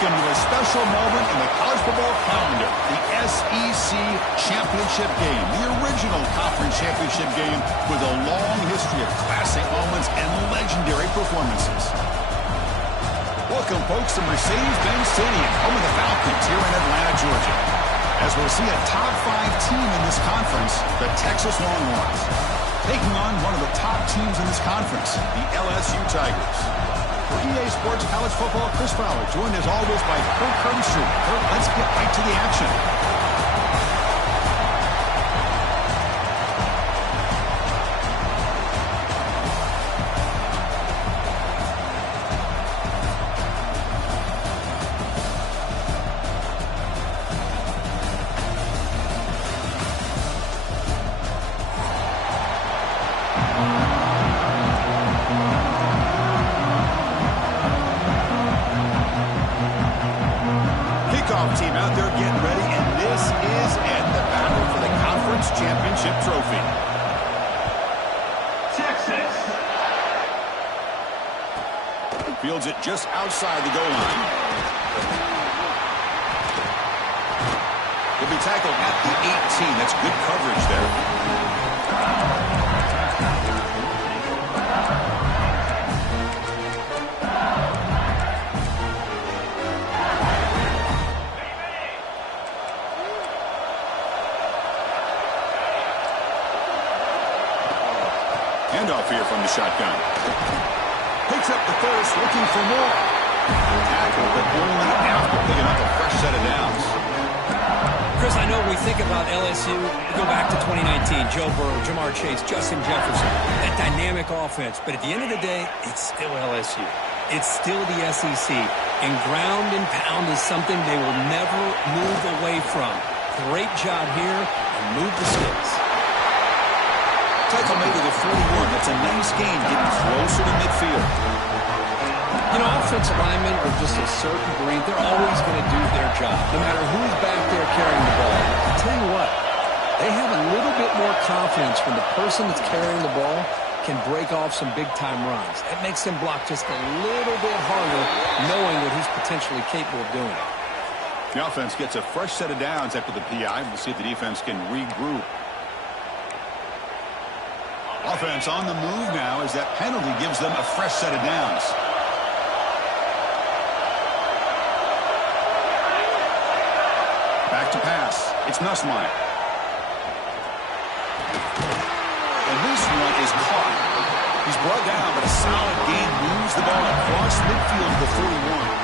Welcome to a special moment in the college football calendar, the SEC Championship Game, the original conference championship game with a long history of classic moments and legendary performances. Welcome, folks, to Mercedes-Benz Stadium, home of the Falcons here in Atlanta, Georgia. As we'll see a top 5 team in this conference, the Texas Longhorns, taking on one of the top teams in this conference, the LSU Tigers. For EA Sports College Football, Chris Fowler, joined as always by Kurt Curtis. Kurt, let's get right to the action. Team out there getting ready, and this is it, the battle for the conference championship trophy. Texas. Fields it just outside the goal line. He'll be tackled at the 18. That's good coverage there. Handoff here from the shotgun. Picks up the first, looking for more. Tackle, but only after picking up a fresh set of downs. Chris, I know we think about LSU. We go back to 2019. Joe Burrow, Jamar Chase, Justin Jefferson. That dynamic offense. But at the end of the day, it's still LSU. It's still the SEC. And ground and pound is something they will never move away from. Great job here, and move the sticks. Tackle made to the 41. That's a nice gain, getting closer to midfield. You know, offensive linemen are just a certain breed. They're always going to do their job, no matter who's back there carrying the ball. I'll tell you what, they have a little bit more confidence when the person that's carrying the ball can break off some big-time runs. That makes them block just a little bit harder, knowing what he's potentially capable of doing. The offense gets a fresh set of downs after the PI. We'll see if the defense can regroup. Offense on the move now as that penalty gives them a fresh set of downs. Back to pass. It's Nussmeier. And this one is caught. He's brought down, but a solid gain moves the ball across midfield to the 41.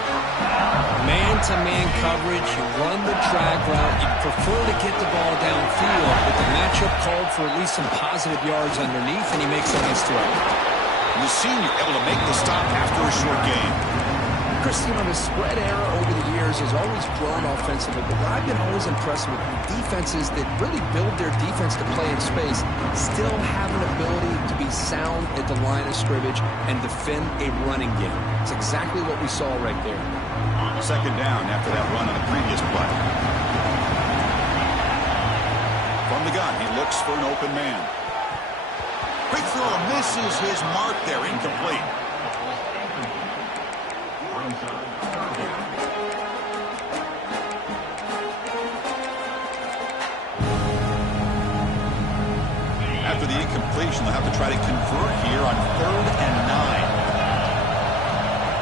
Man-to-man coverage, you run the drag route, you prefer to get the ball downfield, but the matchup called for at least some positive yards underneath, and he makes a nice throw. And the senior able to make the stop after a short gain. Chris, you know, the spread era over the years has always grown offensively, but what I've been always impressed with defenses that really build their defense to play in space still have an ability to be sound at the line of scrimmage and defend a running game. It's exactly what we saw right there. Second down after that run on the previous play. From the gun, he looks for an open man. Quick throw misses his mark there, incomplete. After the incompletion, they'll have to try to convert here on 3rd and 9.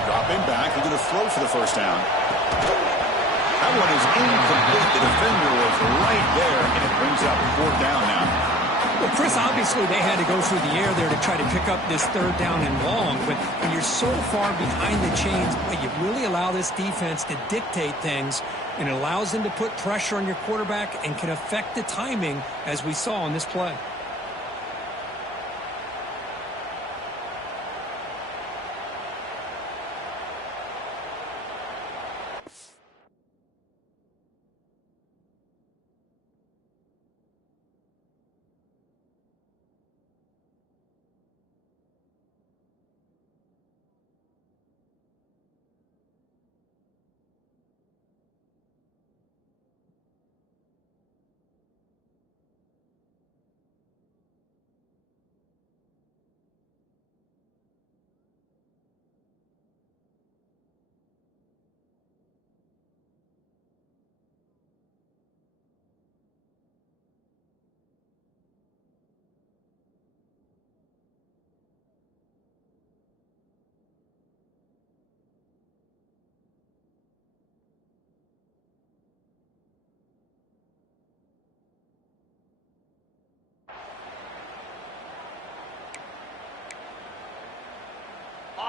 Dropping back, they're going to throw for the first down. That one is incomplete. The defender was right there, and it brings up 4th down now. Well, Chris, obviously they had to go through the air there to try to pick up this 3rd down and long, but when you're so far behind the chains, you really allow this defense to dictate things, and it allows them to put pressure on your quarterback and can affect the timing, as we saw in this play.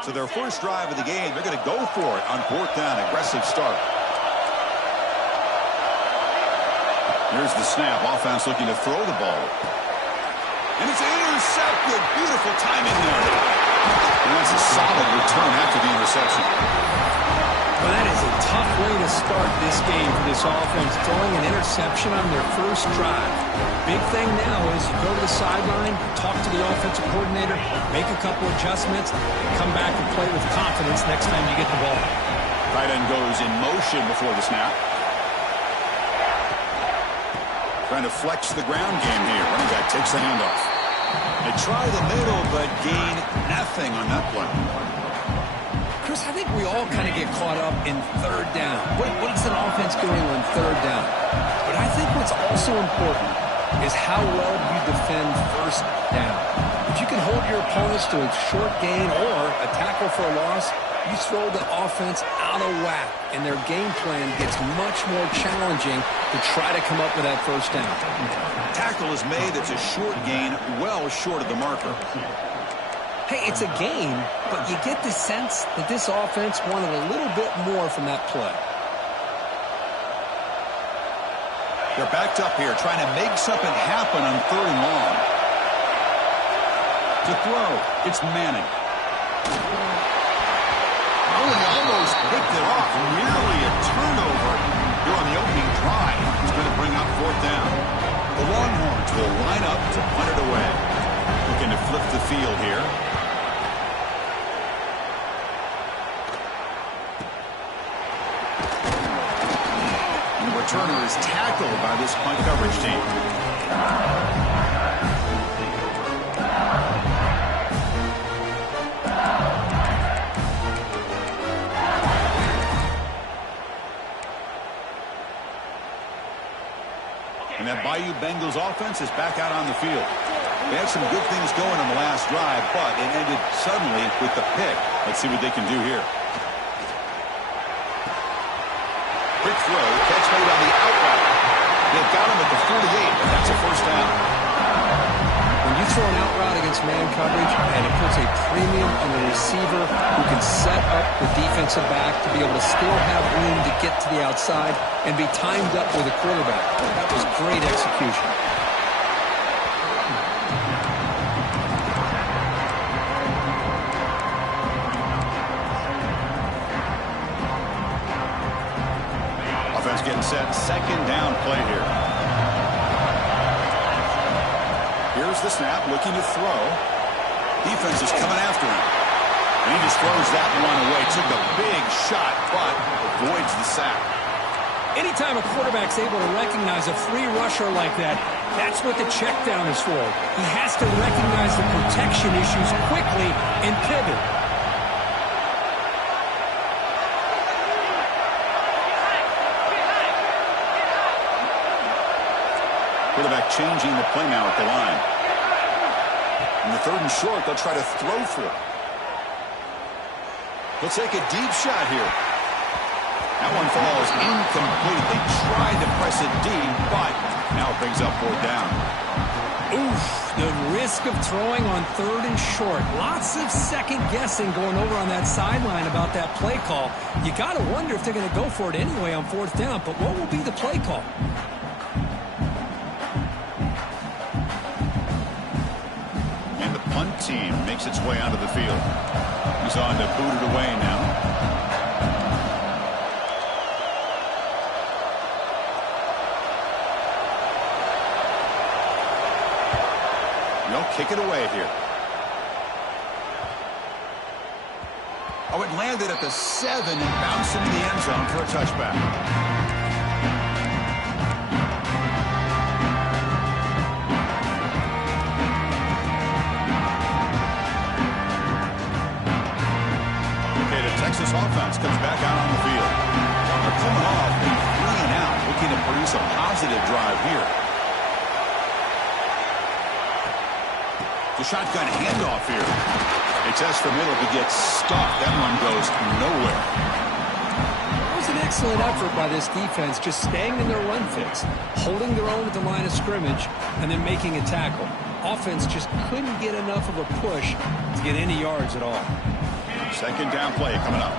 So their first drive of the game, they're going to go for it on 4th down. Aggressive start. Here's the snap. Offense looking to throw the ball. And it's intercepted. Beautiful timing there. And that's a solid return after the interception. Well, that is a tough way to start this game for this offense, throwing an interception on their first drive. Big thing now is you go to the sideline, talk to the offensive coordinator, make a couple adjustments, and come back and play with confidence next time you get the ball. Tight end goes in motion before the snap. Trying to flex the ground game here. Running back takes the handoff. They try the middle, but gain nothing on that play. Chris, I think we all kind of get caught up in 3rd down. What's an offense doing on 3rd down? But I think what's also important is how well you defend 1st down. If you can hold your opponents to a short gain or a tackle for a loss, you throw the offense out of whack, and their game plan gets much more challenging to try to come up with that 1st down. Tackle is made. It's a short gain, well short of the marker. Hey, it's a gain, but you get the sense that this offense wanted a little bit more from that play. They're backed up here, trying to make something happen on 3rd and long. To throw, it's Manning. Oh, he almost picked it off. Nearly a turnover here on the opening drive. It's going to bring up 4th down. The Longhorns will line up to punt it away. Looking to flip the field here. Returner is tackled by this punt coverage team. And that Bayou Bengals offense is back out on the field. They had some good things going on the last drive, but it ended suddenly with the pick. Let's see what they can do here. Quick throw, catch made on the outright. They've got him at the 48, but that's a 1st down. When you throw an out route against man coverage, and it puts a premium on the receiver who can set up the defensive back to be able to still have room to get to the outside and be timed up with a quarterback. That was great execution. Getting set, 2nd down play here. Here's the snap, looking to throw. Defense is coming after him. And he just throws that one away. Took a big shot, but avoids the sack. Anytime a quarterback's able to recognize a free rusher like that, that's what the check down is for. He has to recognize the protection issues quickly and pivot. Quarterback changing the play now at the line. In the 3rd and short, they'll try to throw for it. They'll take a deep shot here. That one falls incomplete. They tried to press it deep, but now it brings up 4th down. Oof, the risk of throwing on 3rd and short. Lots of second guessing going over on that sideline about that play call. You got to wonder if they're going to go for it anyway on 4th down, but what will be the play call? Team makes its way onto the field. He's on to boot it away now. They'll kick it away here. Oh, it landed at the 7 and bounced into the end zone for a touchback. Texas offense comes back out on the field. They're coming off a 3 and out, looking to produce a positive drive here. The shotgun handoff here. They test the middle, but gets stuck. That one goes nowhere. It was an excellent effort by this defense, just staying in their run fits, holding their own at the line of scrimmage, and then making a tackle. Offense just couldn't get enough of a push to get any yards at all. Second down play coming up.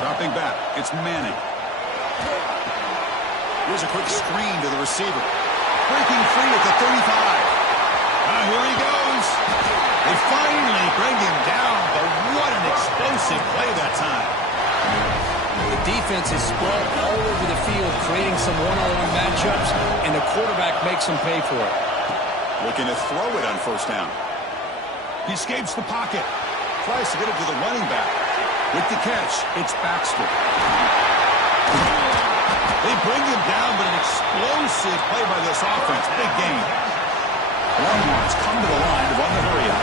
Dropping back. It's Manning. Here's a quick screen to the receiver. Breaking free at the 35. Here he goes. They finally bring him down, but what an explosive play that time. The defense is spread all over the field, creating some one-on-one matchups, and the quarterback makes them pay for it. Looking to throw it on first down. He escapes the pocket. Tries to get it to the running back. With the catch, it's Baxter. They bring him down, but an explosive play by this offense. Big game. Longhorns come to the line to run the hurry-up.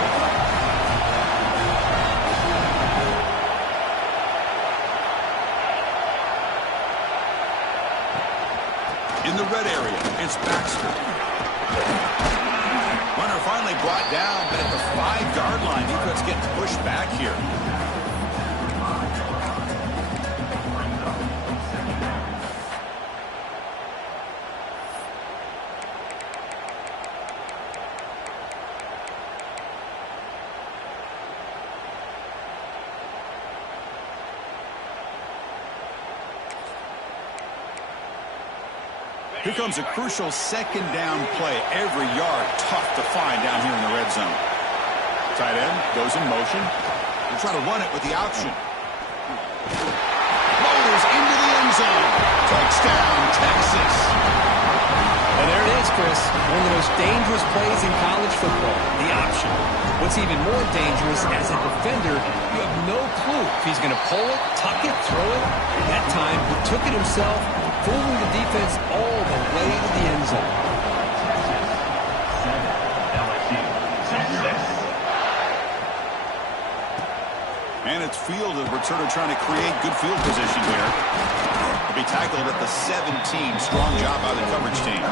In the red area, it's Baxter. Runner finally brought down, but at the 5-yard line, defense getting pushed back here. Here comes a crucial second down play. Every yard tough to find down here in the red zone. Tight end goes in motion. They'll try to run it with the option. Motors into the end zone. Touchdown, Texas. And there it is, Chris. One of the most dangerous plays in college football, the option. What's even more dangerous, as a defender, you have no clue if he's going to pull it, tuck it, throw it. That time, he took it himself, fooling the defense all the way to the end zone. And it's field, the returner trying to create good field position here. He'll be tackled at the 17. Strong job by the coverage team.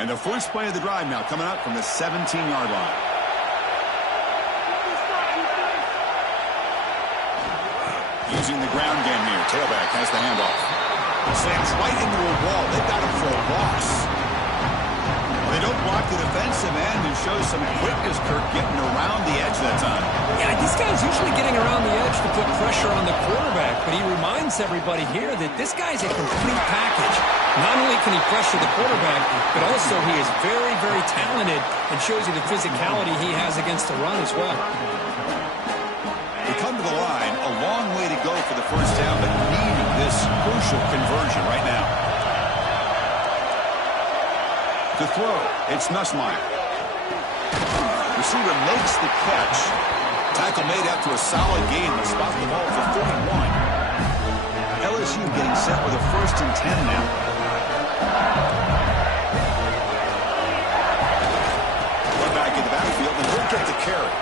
And the first play of the drive now coming up from the 17-yard line. Using the ground game here. Tailback has the handoff. Slams right into a wall. They've got him for a loss. They don't block the defensive end, who shows some quickness, Kirk, getting around the edge that time. Yeah, this guy's usually getting around the edge to put pressure on the quarterback, but he reminds everybody here that this guy's a complete package. Not only can he pressure the quarterback, but also he is very, very talented and shows you the physicality he has against the run as well. We come to the line, a long way to go for the first down, but needing this crucial conversion right now. To throw, it's Nussmeier. Receiver makes the catch. Tackle made after a solid gain. They spot the ball for 41. LSU getting set with a 1st and 10 now. Run back in the backfield, and he'll get the carry.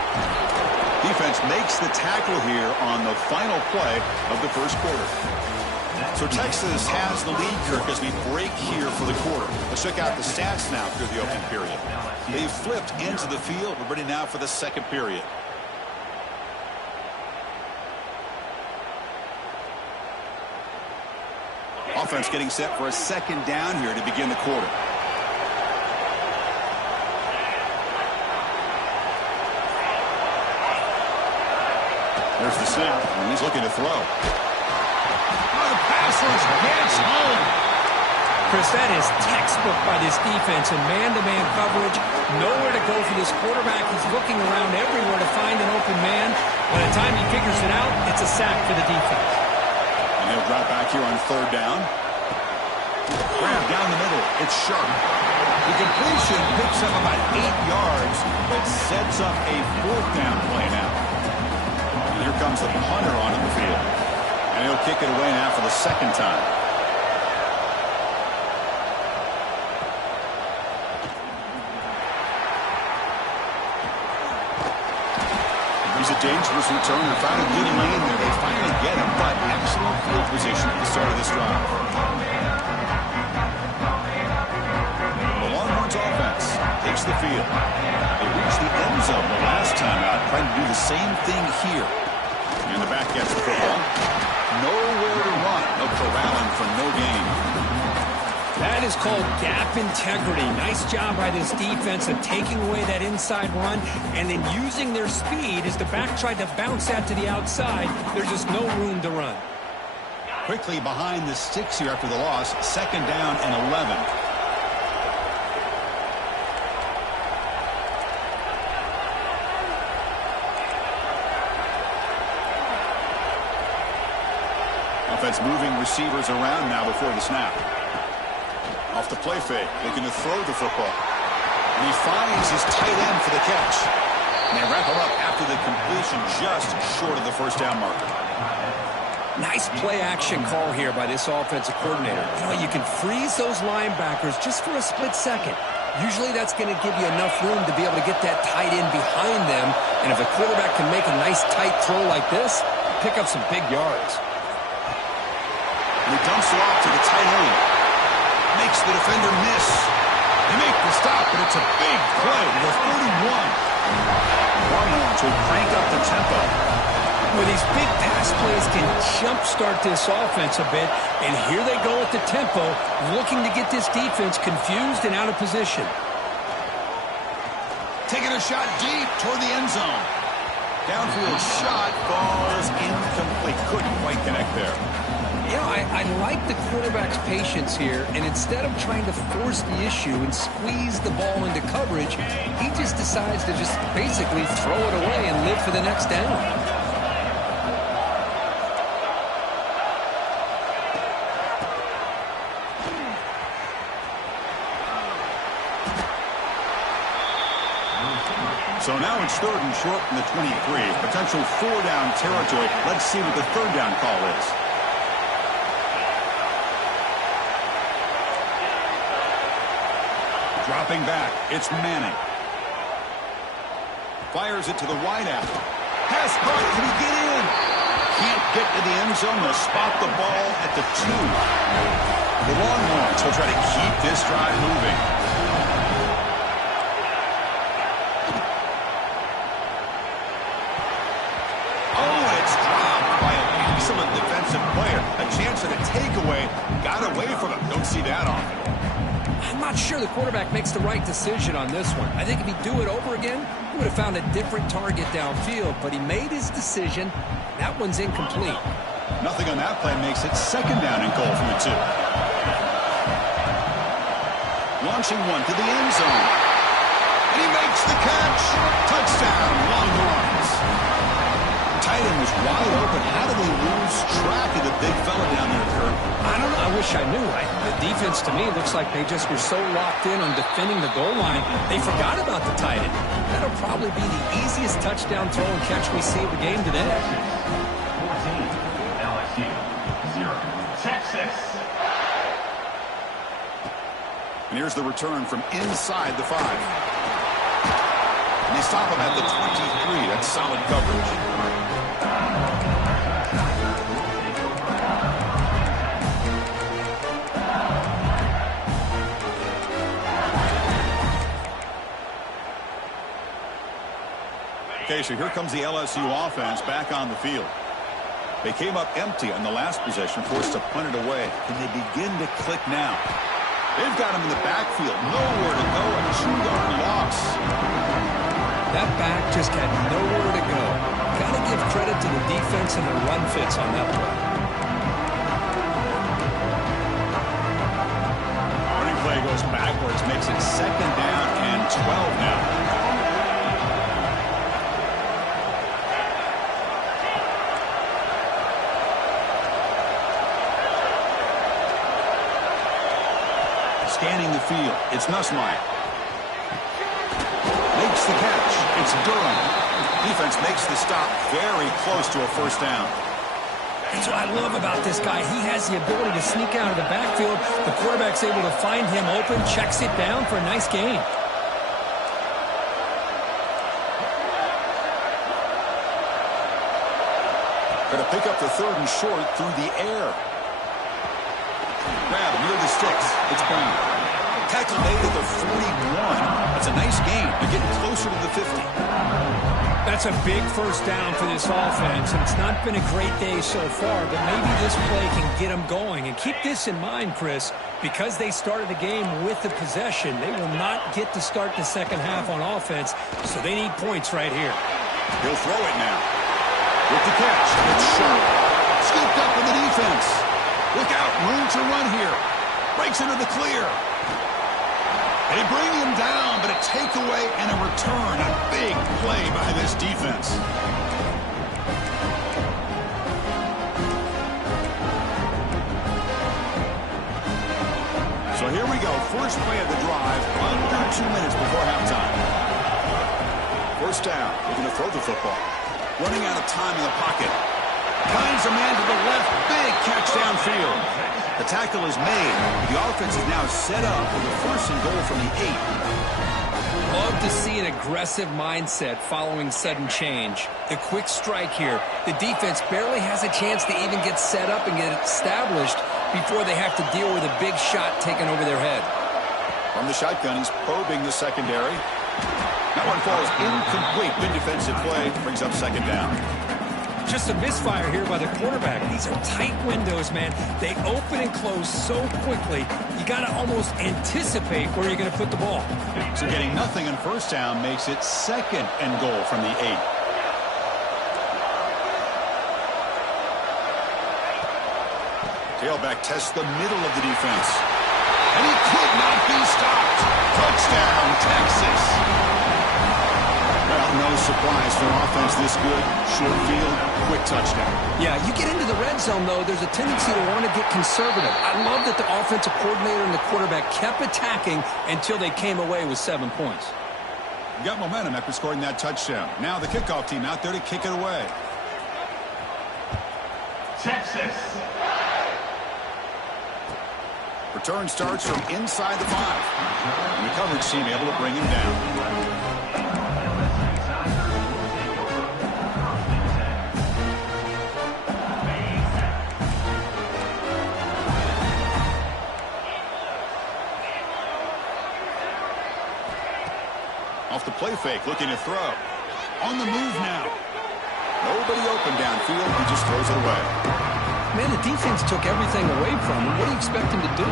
Defense makes the tackle here on the final play of the first quarter. So Texas has the lead, Kirk, as we break here for the quarter. Let's check out the stats now through the opening period. They've flipped into the field. We're ready now for the second period. Offense getting set for a second down here to begin the quarter. There's the snap, and he's looking to throw. The passers gets home. Chris, that is textbook by this defense in man-to-man coverage. Nowhere to go for this quarterback. He's looking around everywhere to find an open man. By the time he figures it out, it's a sack for the defense. And he'll drop back here on third down. Grab down the middle. It's Sharp. The completion picks up about 8 yards, but sets up a 4th down play now. And here comes the punter onto the field. And he'll kick it away now for the second time. He's a dangerous returner. Found a good lane there. They finally get him, but excellent field position at the start of this drive. The Longhorns offense takes across the field. They reached the end zone the last time out, trying to do the same thing here. And the back gets the football. Nowhere to run. No corralling for no gain. That is called gap integrity. Nice job by this defense of taking away that inside run and then using their speed as the back tried to bounce that to the outside. There's just no room to run. Quickly behind the sticks here after the loss. 2nd down and 11. Offense moving receivers around now before the snap. Off the play fake, looking to throw the football. And he finds his tight end for the catch. And they wrap him up after the completion, just short of the first down marker. Nice play action call here by this offensive coordinator. You know, you can freeze those linebackers just for a split second. Usually that's going to give you enough room to be able to get that tight end behind them. And if a quarterback can make a nice tight throw like this, pick up some big yards. And he dumps it off to the tight end. Makes the defender miss. They make the stop, but it's a big play to the 31. Longhorns to crank up the tempo. Well, these big pass plays can jumpstart this offense a bit, and here they go at the tempo, looking to get this defense confused and out of position. Taking a shot deep toward the end zone. Downfield shot falls incomplete. Couldn't quite connect there. You know, I like the quarterback's patience here, and instead of trying to force the issue and squeeze the ball into coverage, he just decides to just basically throw it away and live for the next down. So now it's 3rd and short from the 23. Potential 4-down territory. Let's see what the 3rd down call is. Dropping back, it's Manning. Fires it to the wideout. Pass caught, can he get in? Can't get to the end zone. They'll spot the ball at the 2. The Longhorns will try to keep this drive moving. Oh, it's dropped by an excellent defensive player. A chance at a takeaway. Got away from him. Don't see that often. I'm not sure the quarterback makes the right decision on this one. I think if he'd do it over again, he would have found a different target downfield, but he made his decision. That one's incomplete. Nothing on that play makes it 2nd down and goal from the 2. Launching one to the end zone. And he makes the catch. Touchdown, Longhorns. Tight end was wide open. How did they lose track of the big fella down there, Kurt? I don't know. I wish I knew. The defense, to me, looks like they just were so locked in on defending the goal line, they forgot about the tight end. That'll probably be the easiest touchdown throw and catch we see of the game today. 14, LSU, 0, Texas. And here's the return from inside the 5. And they stop him at the 23. That's solid coverage. Okay, so here comes the LSU offense back on the field. They came up empty on the last possession, forced to punt it away. Can they begin to click now? They've got him in the backfield. Nowhere to go. A 2-yard loss. That back just had nowhere to go. Got to give credit to the defense and the run fits on that play. Running play goes backwards, makes it 2nd down and 12 now. Scanning the field, it's Nussmeier. Makes the catch, it's Durham. Defense makes the stop very close to a 1st down. That's what I love about this guy. He has the ability to sneak out of the backfield. The quarterback's able to find him open, checks it down for a nice gain. Going to pick up the 3rd and short through the air. Grab near the sticks. It's Brown. Tackle made at the 41. That's a nice gain. They're getting closer to the 50. That's a big first down for this offense, and it's not been a great day so far, but maybe this play can get them going. And keep this in mind, Chris, because they started the game with the possession, they will not get to start the second half on offense, so they need points right here. He'll throw it now. With the catch, it's sharp. Scooped up in the defense. Look out, room to run here. Breaks into the clear. They bring him down, but a takeaway and a return. A big play by this defense. So here we go. First play of the drive, under 2 minutes before halftime. First down. Looking to throw the football. Running out of time in the pocket. Finds a man to the left. Big catch downfield. The tackle is made. The offense is now set up with a first and goal from the 8. Love to see an aggressive mindset following sudden change. The quick strike here. The defense barely has a chance to even get set up and get established before they have to deal with a big shot taken over their head. From the shotgun, he's probing the secondary. That one falls incomplete. Good defensive play. Brings up second down. Just a misfire here by the quarterback. These are tight windows, man. They open and close so quickly, you got to almost anticipate where you're going to put the ball. So getting nothing on first down makes it second and goal from the 8. Tailback tests the middle of the defense. And he could not be stopped. Touchdown, Texas. Well, no surprise for an offense this good. Short field, quick touchdown. Yeah, you get into the red zone, though, there's a tendency to want to get conservative. I love that the offensive coordinator and the quarterback kept attacking until they came away with 7 points. You got momentum after scoring that touchdown. Now the kickoff team out there to kick it away. Texas. Return starts from inside the 5. And the coverage team able to bring him down. Off the play fake, looking to throw. On the move now. Nobody open downfield. He just throws it away. Man, the defense took everything away from him. What do you expect him to do?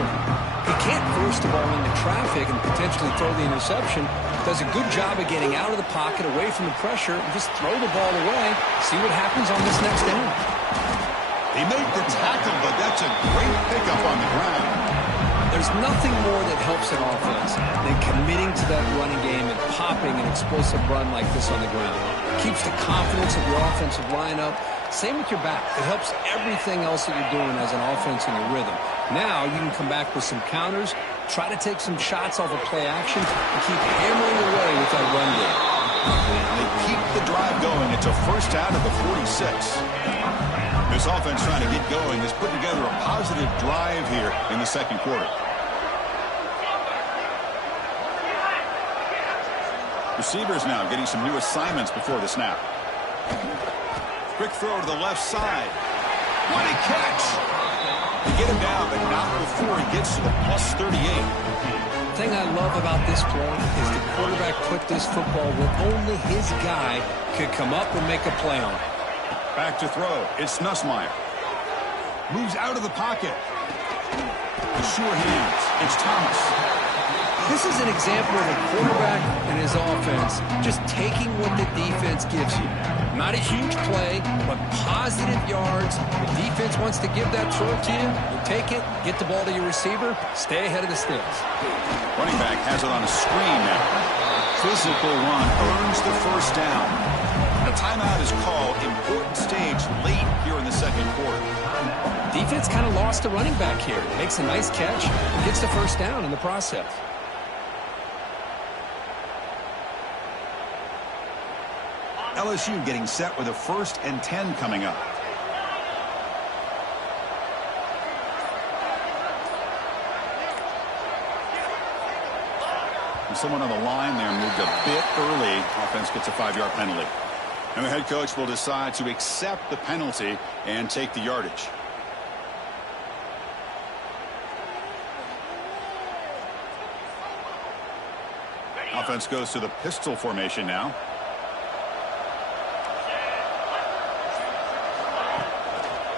He can't force the ball into traffic and potentially throw the interception. Does a good job of getting out of the pocket, away from the pressure, and just throw the ball away. See what happens on this next down. He made the tackle, but that's a great pickup on the ground. There's nothing more that helps an offense than committing to that running game and popping an explosive run like this on the ground. It keeps the confidence of your offensive lineup. Same with your back. It helps everything else that you're doing as an offense in your rhythm. Now you can come back with some counters, try to take some shots off of play action, and keep hammering away with that run game. They keep the drive going. It's a first out of the 46. This offense trying to get going has put together a positive drive here in the second quarter. Receivers now getting some new assignments before the snap. Quick throw to the left side. What a catch! They get him down, but not before he gets to the plus 38. The thing I love about this play is the quarterback put this football where only his guy could come up and make a play on it. Back to throw. It's Nussmeier. Moves out of the pocket. Sure hands. It's Thomas. This is an example of a quarterback and his offense just taking what the defense gives you. Not a huge play, but positive yards. The defense wants to give that throw to you. You take it, get the ball to your receiver, stay ahead of the sticks. Running back has it on a screen now. Physical run earns the first down. A timeout is called. Important stage late here in the second quarter. Defense kind of lost a running back here. Makes a nice catch, gets the first down in the process. LSU getting set with a 1st and 10 coming up. And someone on the line there moved a bit early. Offense gets a 5-yard penalty. And the head coach will decide to accept the penalty and take the yardage. Offense goes to the pistol formation now.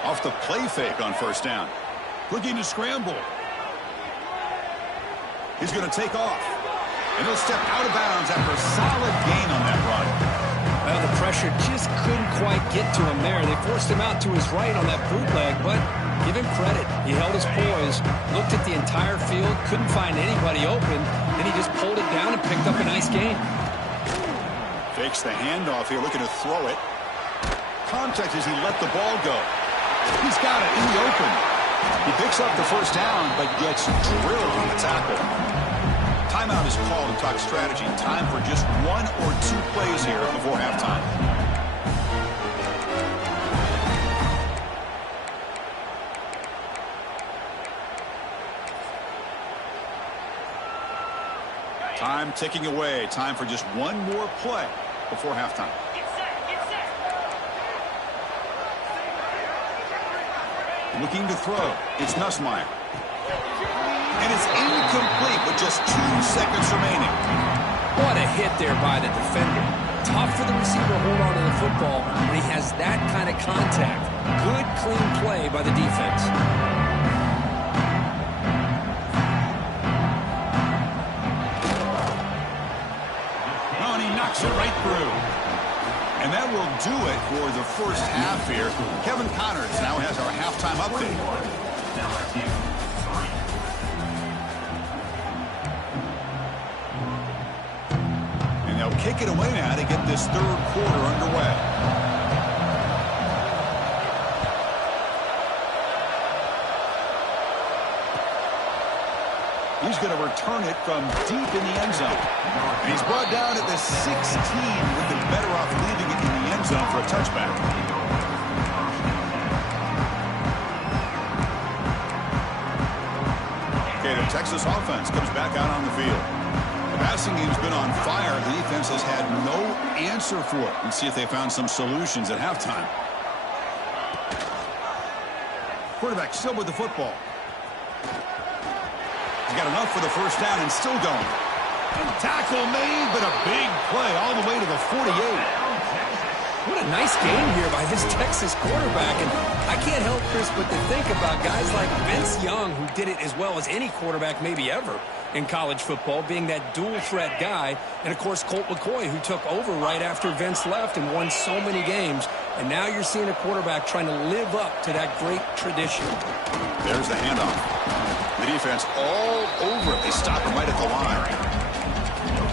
Off the play fake on first down. Looking to scramble. He's going to take off. And he'll step out of bounds after a solid gain on that run. Well, the pressure just couldn't quite get to him there. They forced him out to his right on that bootleg, but give him credit. He held his poise, looked at the entire field, couldn't find anybody open, then he just pulled it down and picked up a nice gain. Fakes the handoff here, looking to throw it. Contact as he let the ball go. He's got it in the open. He picks up the first down, but gets drilled on the tackle. Timeout is called to talk strategy. Time for just 1 or 2 plays here before halftime. Time ticking away. Time for just 1 more play before halftime. Looking to throw. It's Nussmeier. And it's incomplete with just 2 seconds remaining. What a hit there by the defender. Tough for the receiver to hold on to the football when he has that kind of contact. Good, clean play by the defense. Oh, and he knocks it right through. And that will do it for the first half here. Kevin Connors now has our halftime update. And they'll kick it away now to get this third quarter underway. He's going to return it from deep in the end zone. And he's brought down at the 16, with the better off leaving it in the end zone for a touchback. Okay, the Texas offense comes back out on the field. The passing game's been on fire. The defense has had no answer for it. Let's see if they found some solutions at halftime. Quarterback still with the football. He's got enough for the first down and still going. Tackle made, but a big play all the way to the 48. What a nice game here by this Texas quarterback. And I can't help, Chris, but to think about guys like Vince Young, who did it as well as any quarterback maybe ever in college football, being that dual-threat guy. And, of course, Colt McCoy, who took over right after Vince left and won so many games. And now you're seeing a quarterback trying to live up to that great tradition. There's the handoff. The defense all over it. They stop him right at the line.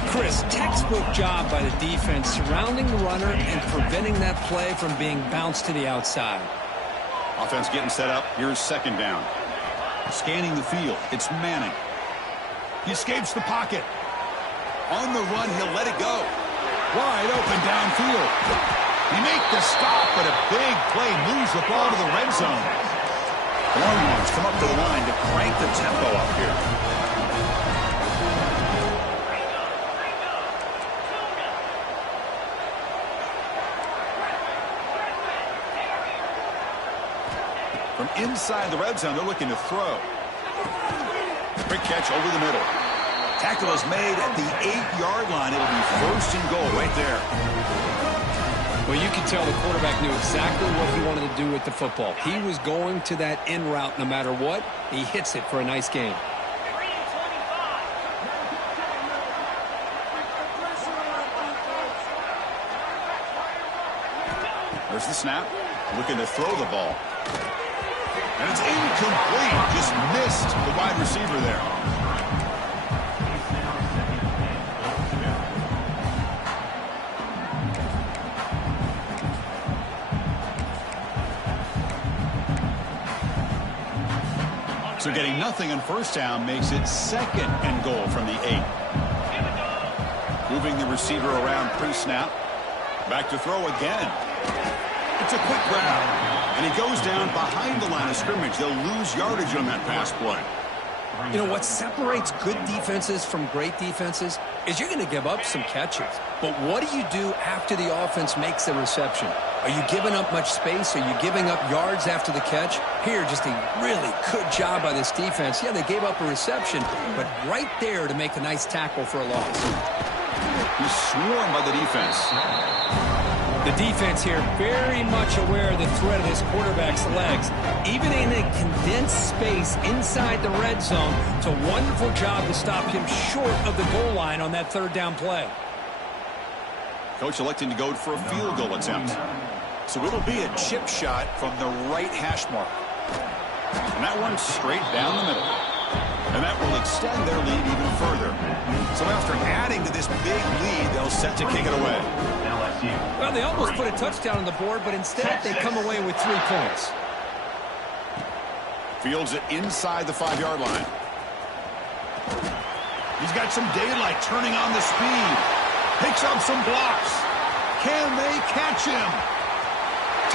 Chris, textbook job by the defense surrounding the runner and preventing that play from being bounced to the outside. Offense getting set up. Here's second down. Scanning the field. It's Manning. He escapes the pocket. On the run, he'll let it go. Wide open downfield. He makes the stop, but a big play moves the ball to the red zone. The Longhorns come up to the line to crank the tempo up here. From inside the red zone, they're looking to throw. Quick catch over the middle. Tackle is made at the 8-yard line. It'll be first and goal right there. Well, you can tell the quarterback knew exactly what he wanted to do with the football. He was going to that in route no matter what. He hits it for a nice gain. There's the snap. Looking to throw the ball. And it's incomplete. Just missed the wide receiver there. So getting nothing on first down makes it second and goal from the 8. Moving the receiver around pre-snap. Back to throw again. It's a quick grab. And he goes down behind the line of scrimmage. They'll lose yardage on that pass play. You know, what separates good defenses from great defenses is you're going to give up some catches. But what do you do after the offense makes the reception? Are you giving up much space? Are you giving up yards after the catch? Here, just a really good job by this defense. Yeah, they gave up a reception, but right there to make a nice tackle for a loss. He's swarmed by the defense. The defense here very much aware of the threat of this quarterback's legs. Even in a condensed space inside the red zone, it's a wonderful job to stop him short of the goal line on that third down play. Coach electing to go for a field goal attempt. So it'll be a chip shot from the right hash mark. And that one straight down the middle. And that will extend their lead even further. So after adding to this big lead, they'll set to kick it away. LSU. Well, they almost put a touchdown on the board, but instead they come away with 3 points. Fields it inside the 5-yard line. He's got some daylight turning on the speed. Picks up some blocks. Can they catch him?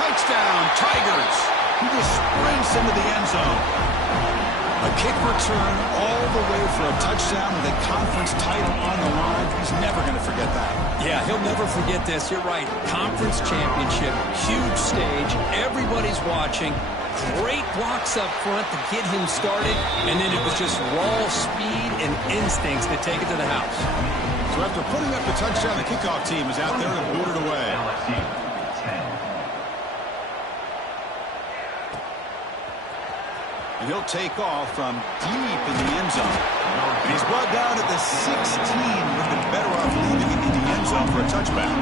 Touchdown, Tigers. He just sprints into the end zone. A kick return all the way for a touchdown with a conference title on the line. He's never going to forget that. Yeah, he'll never forget this. You're right. Conference championship, huge stage. Everybody's watching. Great blocks up front to get him started. And then it was just raw speed and instincts to take it to the house. So after putting up the touchdown, the kickoff team is out there to boot it away. LSU 10. And he'll take off from deep in the end zone. And he's brought down at the 16. Would have been better off leaving it in the end zone for a touchback.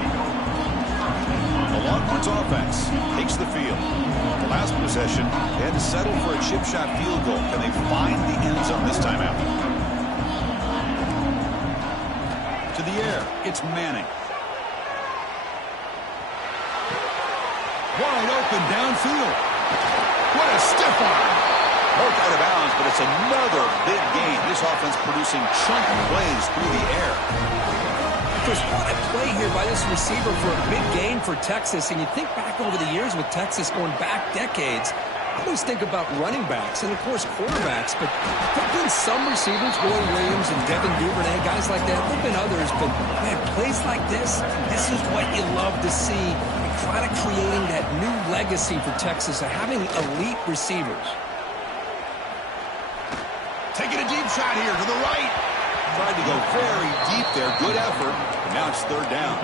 The Longhorns offense takes the field. The last possession, they had to settle for a chip shot field goal. Can they find the end zone this time out? To the air, it's Manning. Wide open downfield. What a stiff arm. Broke out of bounds, but it's another big gain. This offense producing chunk plays through the air. Chris, what a play here by this receiver for a big gain for Texas. And you think back over the years with Texas going back decades, I always think about running backs and, of course, quarterbacks. But there have been some receivers, Roy Williams and Devin Duvernay, guys like that. There have been others, but, man, plays like this is what you love to see. And kind of creating that new legacy for Texas of having elite receivers. Taking a deep shot here to the right. Tried to go very deep there. Good effort. And now it's third down.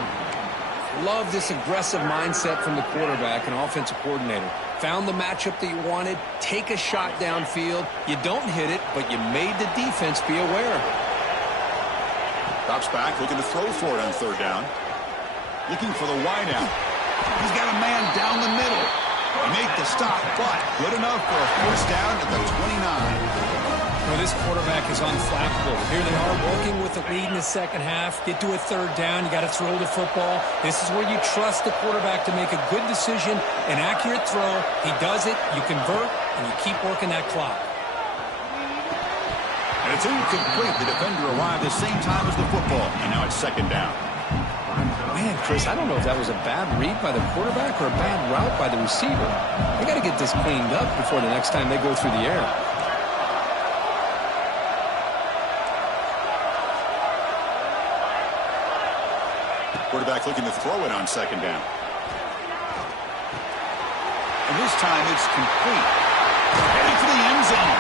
Love this aggressive mindset from the quarterback and offensive coordinator. Found the matchup that you wanted. Take a shot downfield. You don't hit it, but you made the defense be aware of it. Drops back, looking to throw for it on third down. Looking for the wideout. He's got a man down the middle. He made the stop, but good enough for a first down at the 29. Well, this quarterback is unflappable. Here they are working with the lead in the second half. Get to a third down. You got to throw the football. This is where you trust the quarterback to make a good decision, an accurate throw. He does it. You convert, and you keep working that clock. And it's incomplete. The defender arrived the same time as the football, and now it's second down. Man, Chris, I don't know if that was a bad read by the quarterback or a bad route by the receiver. They got to get this cleaned up before the next time they go through the air. Quarterback looking to throw it on second down. And this time it's complete. Heading for the end zone.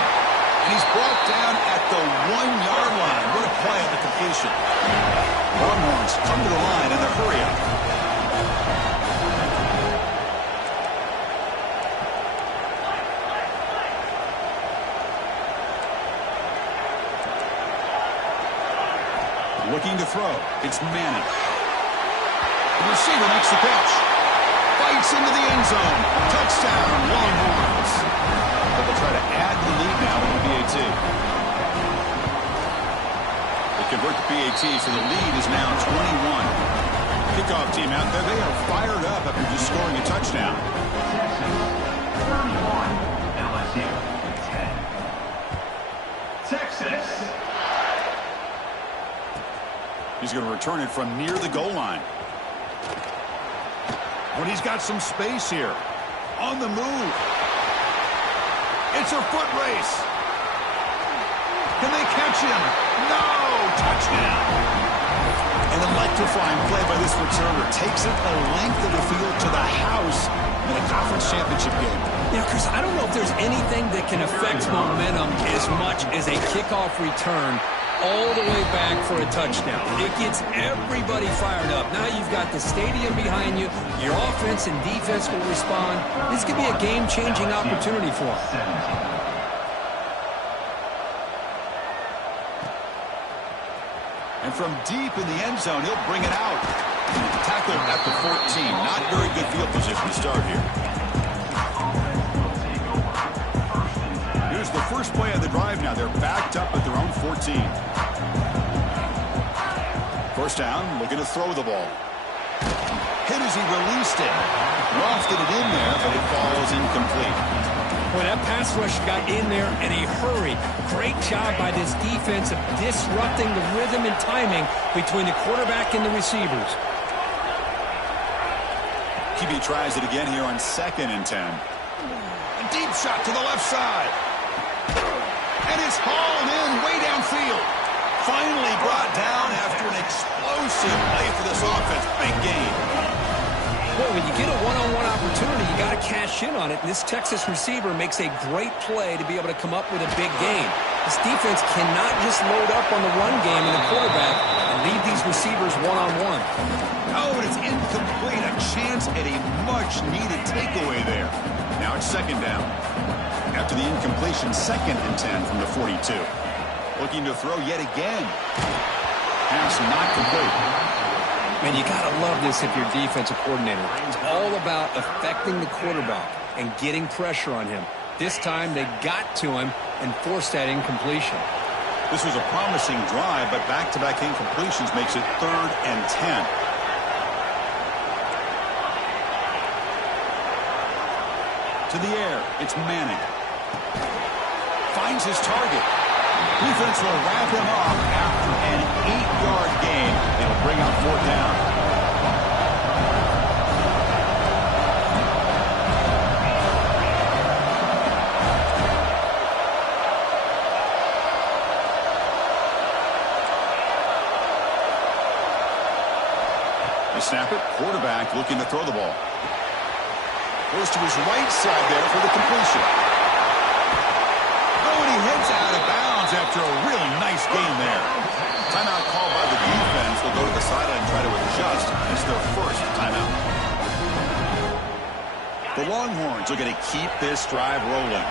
And he's brought down at the 1-yard line. What a play on the completion. Longhorns come to the line in a hurry up. Looking to throw. It's Manning. The receiver makes the catch. Fights into the end zone. Touchdown, Longhorns. But they'll try to add to the lead now with the PAT. They convert the PAT, so the lead is now 21. Kickoff team out there. They are fired up after just scoring a touchdown. Texas 31, LSU 10. Texas. He's going to return it from near the goal line. But he's got some space here. On the move. It's a foot race. Can they catch him? No! Touchdown! An electrifying play by this returner takes it the length of the field to the house in a conference championship game. Yeah, Chris, I don't know if there's anything that can affect momentum as much as a kickoff return all the way back for a touchdown. It gets everybody fired up. Now you've got the stadium behind you. Your offense and defense will respond. This could be a game-changing opportunity for them. And from deep in the end zone, he'll bring it out. Tackled at the 14. Not very good field position to start here. Here's the first play of the drive now. They're backed up at their own 14. First down, looking to throw the ball. Hit as he released it. Lofted it in there, but it falls incomplete. Boy, that pass rush got in there in a hurry. Great job by this defense of disrupting the rhythm and timing between the quarterback and the receivers. QB tries it again here on 2nd and 10. A deep shot to the left side. And it's hauled in way downfield. Finally brought down after an explosive play for this offense. Big game. Well, when you get a one-on-one opportunity, you got to cash in on it. And this Texas receiver makes a great play to be able to come up with a big gain. This defense cannot just load up on the run game and the quarterback and leave these receivers one-on-one. Oh, and it's incomplete. A chance at a much-needed takeaway there. Now it's 2nd down. After the incompletion, 2nd and 10 from the 42. Looking to throw yet again. Pass not complete. Man, you got to love this if you're defensive coordinator. It's all about affecting the quarterback and getting pressure on him. This time they got to him and forced that incompletion. This was a promising drive, but back-to-back incompletions makes it 3rd and 10. To the air, it's Manning. Finds his target. Defense will wrap him up after an 8-yard gain. It'll bring up 4th down. They snap it. Quarterback looking to throw the ball. Goes to his right side there for the completion. Oh, and he heads out of bounds after a real nice game there. Timeout called by the defense. They'll go to the sideline and try to adjust. It's their first timeout. The Longhorns are going to keep this drive rolling.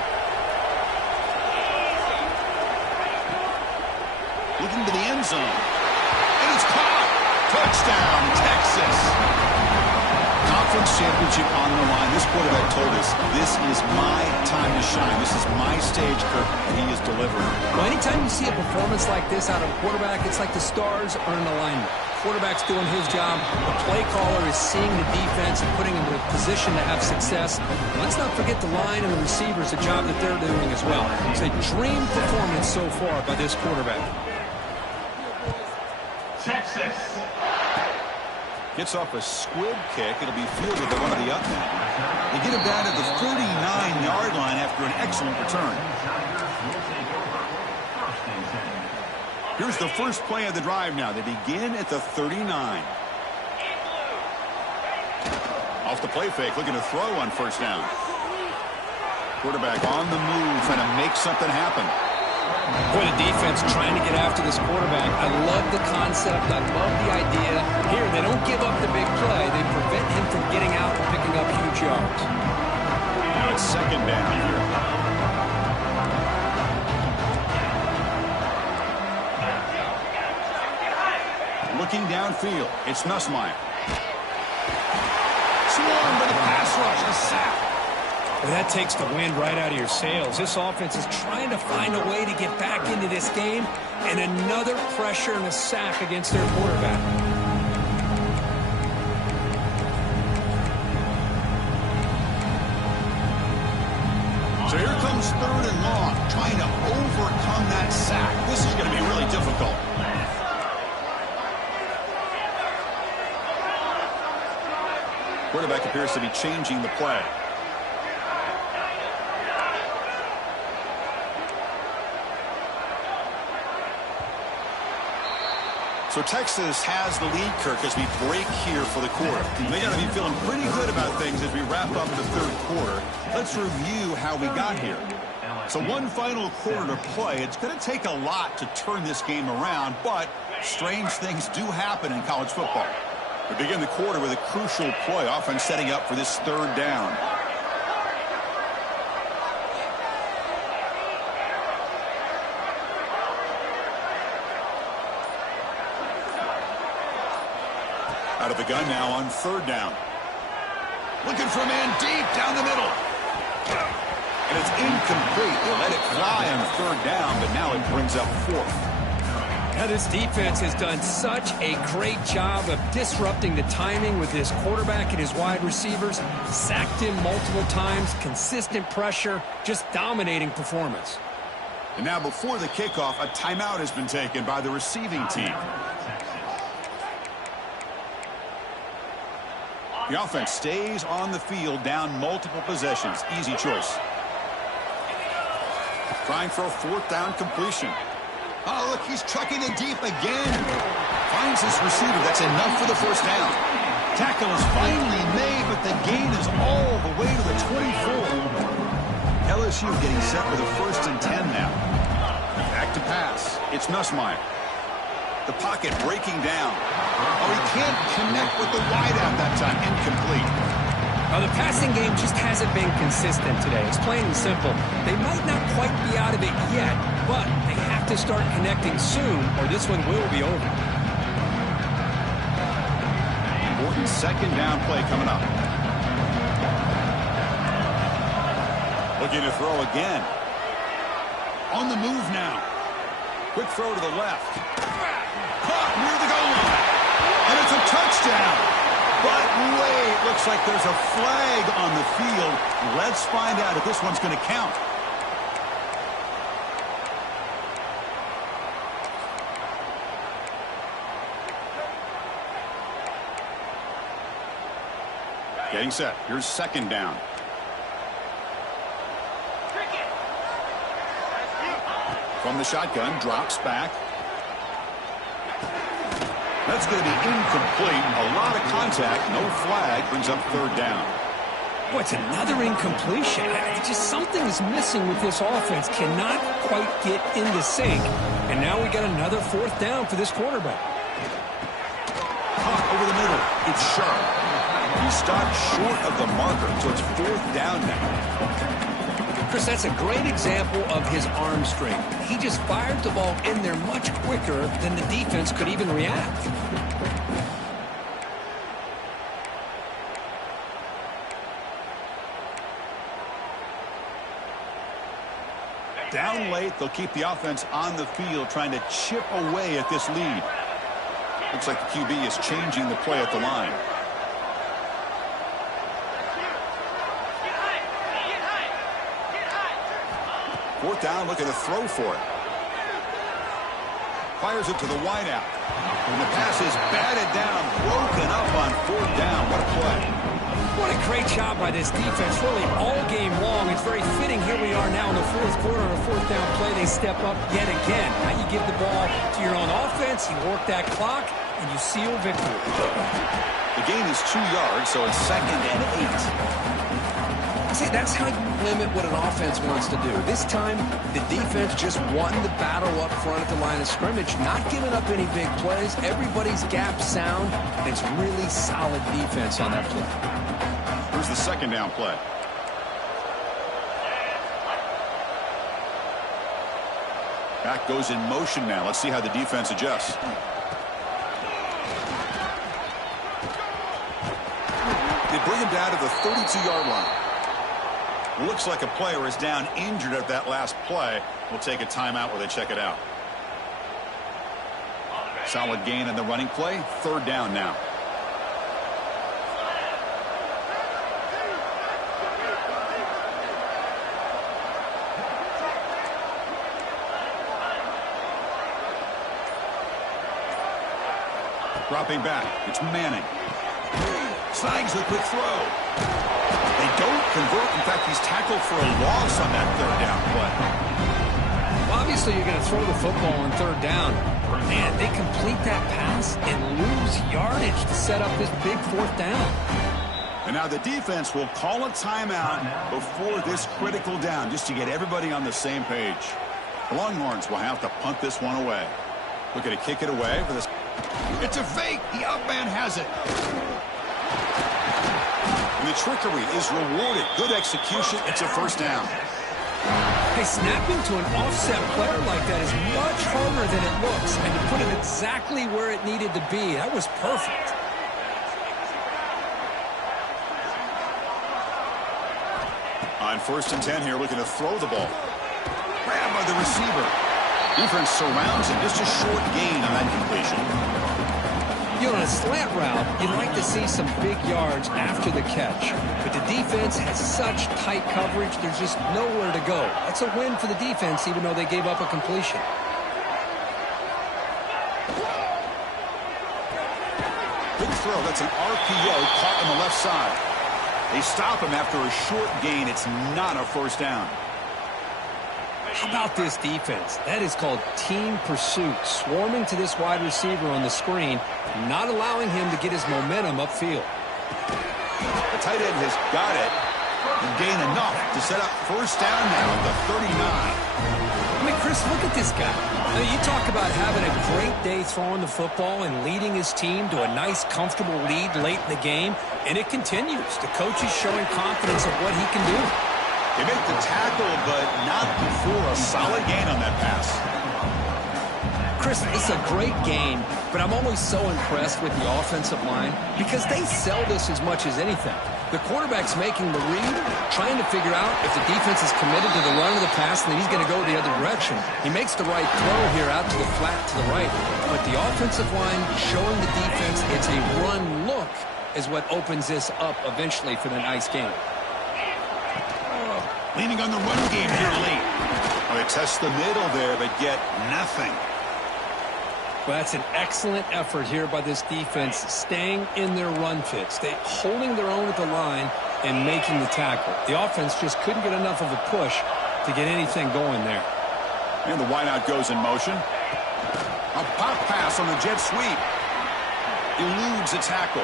Looking to the end zone. And it's caught. Touchdown, Texas. Conference championship on the line. This quarterback told us, this is my time to shine. This is my stage, Kirk, and he is delivering. Well, anytime you see a performance like this out of a quarterback, it's like the stars are in alignment. Quarterback's doing his job. The play caller is seeing the defense and putting him in a position to have success. Let's not forget the line and the receivers, the job that they're doing as well. It's a dream performance so far by this quarterback. Texas. Gets off a squib kick. It'll be fielded by one of the up men. They get him down to the 39-yard line after an excellent return. Here's the first play of the drive now. They begin at the 39. Off the play fake, looking to throw on 1st down. Quarterback on the move, trying to make something happen. Boy, the defense trying to get after this quarterback. I love the concept. I love the idea. Here, they don't give up the big play. They prevent him from getting out and picking up huge yards. Now it's 2nd down here. Looking downfield, it's Nussmeier. Swarmed by the pass rush, a sack. Well, that takes the wind right out of your sails. This offense is trying to find a way to get back into this game, and another pressure and a sack against their quarterback. So here comes 3rd and long, trying to overcome that sack. This is going to be really difficult. Quarterback appears to be changing the play. So Texas has the lead, Kirk, as we break here for the quarter. They got to be feeling pretty good about things as we wrap up the third quarter. Let's review how we got here. So one final quarter to play. It's going to take a lot to turn this game around, but strange things do happen in college football. We begin the quarter with a crucial play, offense setting up for this third down. Out of the gun now on third down. Looking for a man deep down the middle. And it's incomplete. They let it fly on third down, but now it brings up fourth. Now this defense has done such a great job of disrupting the timing with his quarterback and his wide receivers. Sacked him multiple times, consistent pressure, just dominating performance. And now before the kickoff, a timeout has been taken by the receiving team. The offense stays on the field, down multiple possessions. Easy choice. Trying for a fourth down completion. Oh, look, he's trucking it deep again. Finds his receiver. That's enough for the first down. Tackle is finally made, but the gain is all the way to the 24. LSU getting set with a 1st and 10 now. Back to pass. It's Nussmeier. The pocket breaking down. Oh, he can't connect with the wideout that time. Incomplete. Now, the passing game just hasn't been consistent today. It's plain and simple. They might not quite be out of it yet, but they have to start connecting soon, or this one will be over. Important second down play coming up. Looking to throw again. On the move now. Quick throw to the left. Caught near the goal line. And it's a touchdown. But wait, looks like there's a flag on the field. Let's find out if this one's going to count. Getting set. Here's second down. From the shotgun, drops back. That's going to be incomplete. A lot of contact, no flag, brings up third down. Boy, it's another incompletion. Just something is missing with this offense. Cannot quite get into sync. And now we got another fourth down for this quarterback. Caught over the middle. It's sharp. He stopped short of the marker, so it's fourth down now. Chris, that's a great example of his arm strength. He just fired the ball in there much quicker than the defense could even react. Down late, they'll keep the offense on the field trying to chip away at this lead. Looks like the QB is changing the play at the line. Fourth down, looking to throw for it. Fires it to the wideout. And the pass is batted down, broken up on fourth down. What a play. What a great job by this defense, really all game long. It's very fitting. Here we are now in the fourth quarter on a fourth down play. They step up yet again. Now you give the ball to your own offense, you work that clock, and you seal victory. The gain is 2 yards, so it's 2nd and 8. See, that's how you limit what an offense wants to do. This time, the defense just won the battle up front at the line of scrimmage, not giving up any big plays. Everybody's gap sound, and it's really solid defense on that play. Here's the second down play. Back goes in motion now. Let's see how the defense adjusts. They bring him down to the 32-yard line. Looks like a player is down injured at that last play. We'll take a timeout while they check it out. Solid gain in the running play. Third down now. Dropping back. It's Manning. Snags the quick throw. They don't convert. In fact, he's tackled for a loss on that third down play. Obviously, you're going to throw the football on third down. Man, they complete that pass and lose yardage to set up this big fourth down. And now the defense will call a timeout before this critical down, just to get everybody on the same page. The Longhorns will have to punt this one away. Looking to kick it away for this. It's a fake. The up man has it. And the trickery is rewarded. Good execution. It's a first down. Hey, snapping to an offset player like that is much harder than it looks. And to put it exactly where it needed to be, that was perfect. On 1st and 10 here, looking to throw the ball. Grabbed by the receiver. Defense surrounds him. Just a short gain on that completion. You know, on a slant route, you'd like to see some big yards after the catch. But the defense has such tight coverage, there's just nowhere to go. That's a win for the defense, even though they gave up a completion. Good throw. That's an RPO caught on the left side. They stop him after a short gain. It's not a first down. How about this defense? That is called team pursuit. Swarming to this wide receiver on the screen, not allowing him to get his momentum upfield. The tight end has got it and gain enough to set up first down now at the 39. I mean, Chris, look at this guy. I mean, you talk about having a great day throwing the football and leading his team to a nice, comfortable lead late in the game, and it continues. The coach is showing confidence of what he can do. They make the tackle, but not before a solid gain on that pass. Chris, it's a great game, but I'm always so impressed with the offensive line because they sell this as much as anything. The quarterback's making the read, trying to figure out if the defense is committed to the run or the pass, and then he's going to go the other direction. He makes the right throw here out to the flat to the right, but the offensive line showing the defense it's a run look is what opens this up eventually for the nice game. Leaning on the run game here late. Oh, they test the middle there, but get nothing. Well, that's an excellent effort here by this defense, staying in their run fits. They holding their own at the line and making the tackle. The offense just couldn't get enough of a push to get anything going there. And the wideout goes in motion. A pop pass on the jet sweep. Eludes a tackle.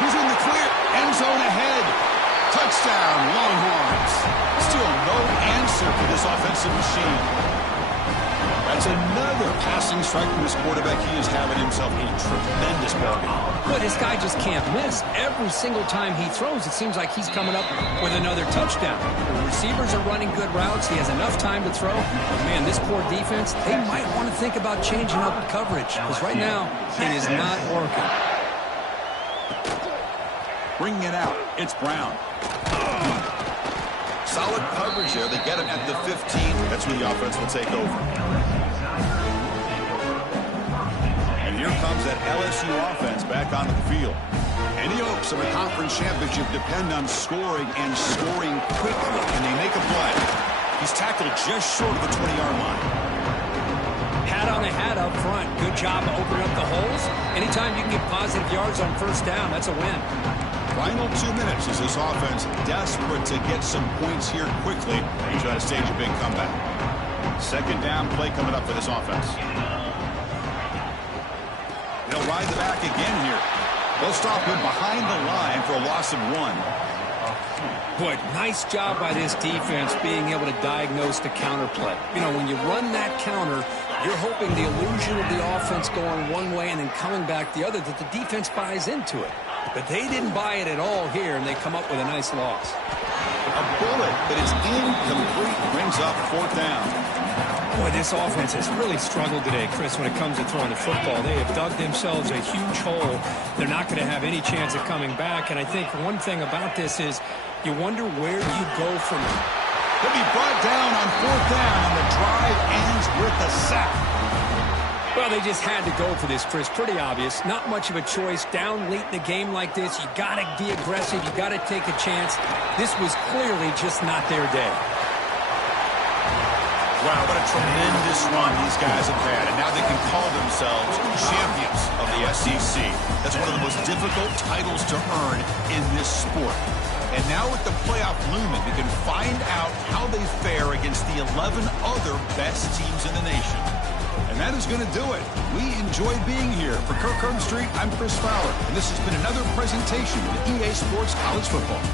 He's in the clear. End zone ahead. Touchdown, Longhorns. Still no answer for this offensive machine. That's another passing strike from this quarterback. He is having himself a tremendous ballgame. But this guy just can't miss. Every single time he throws, it seems like he's coming up with another touchdown. The receivers are running good routes. He has enough time to throw. But man, this poor defense, they might want to think about changing up coverage because right now it is not working. Bringing it out, it's Brown. Solid coverage there. They get him at the 15. That's where the offense will take over. And here comes that LSU offense back onto the field. Any hopes of a conference championship depend on scoring and scoring quickly. Can they make a play? He's tackled just short of the 20-yard line. Hat on a hat up front. Good job opening up the holes. Anytime you can get positive yards on first down, that's a win. Final 2 minutes as this offense desperate to get some points here quickly and try to stage a big comeback. Second down play coming up for this offense. They'll ride the back again here. They'll stop him behind the line for a loss of 1. Boy, nice job by this defense being able to diagnose the counter play. You know, when you run that counter, you're hoping the illusion of the offense going one way and then coming back the other, that the defense buys into it. But they didn't buy it at all here, and they come up with a nice loss. A bullet, but it's incomplete. Brings up fourth down. Boy, this offense has really struggled today, Chris, when it comes to throwing the football. They have dug themselves a huge hole. They're not going to have any chance of coming back. And I think one thing about this is you wonder where you go from here. He'll be brought down on fourth down, and the drive ends with a sack. Well, they just had to go for this, Chris. Pretty obvious. Not much of a choice. Down late in the game like this, you got to be aggressive. You got to take a chance. This was clearly just not their day. Wow, what a tremendous run these guys have had, and now they can call themselves champions of the SEC. That's one of the most difficult titles to earn in this sport. And now with the playoff looming, we can find out how they fare against the 11 other best teams in the nation. And that is going to do it. We enjoyed being here. For Kirk Street, I'm Chris Fowler, and this has been another presentation of EA Sports College Football.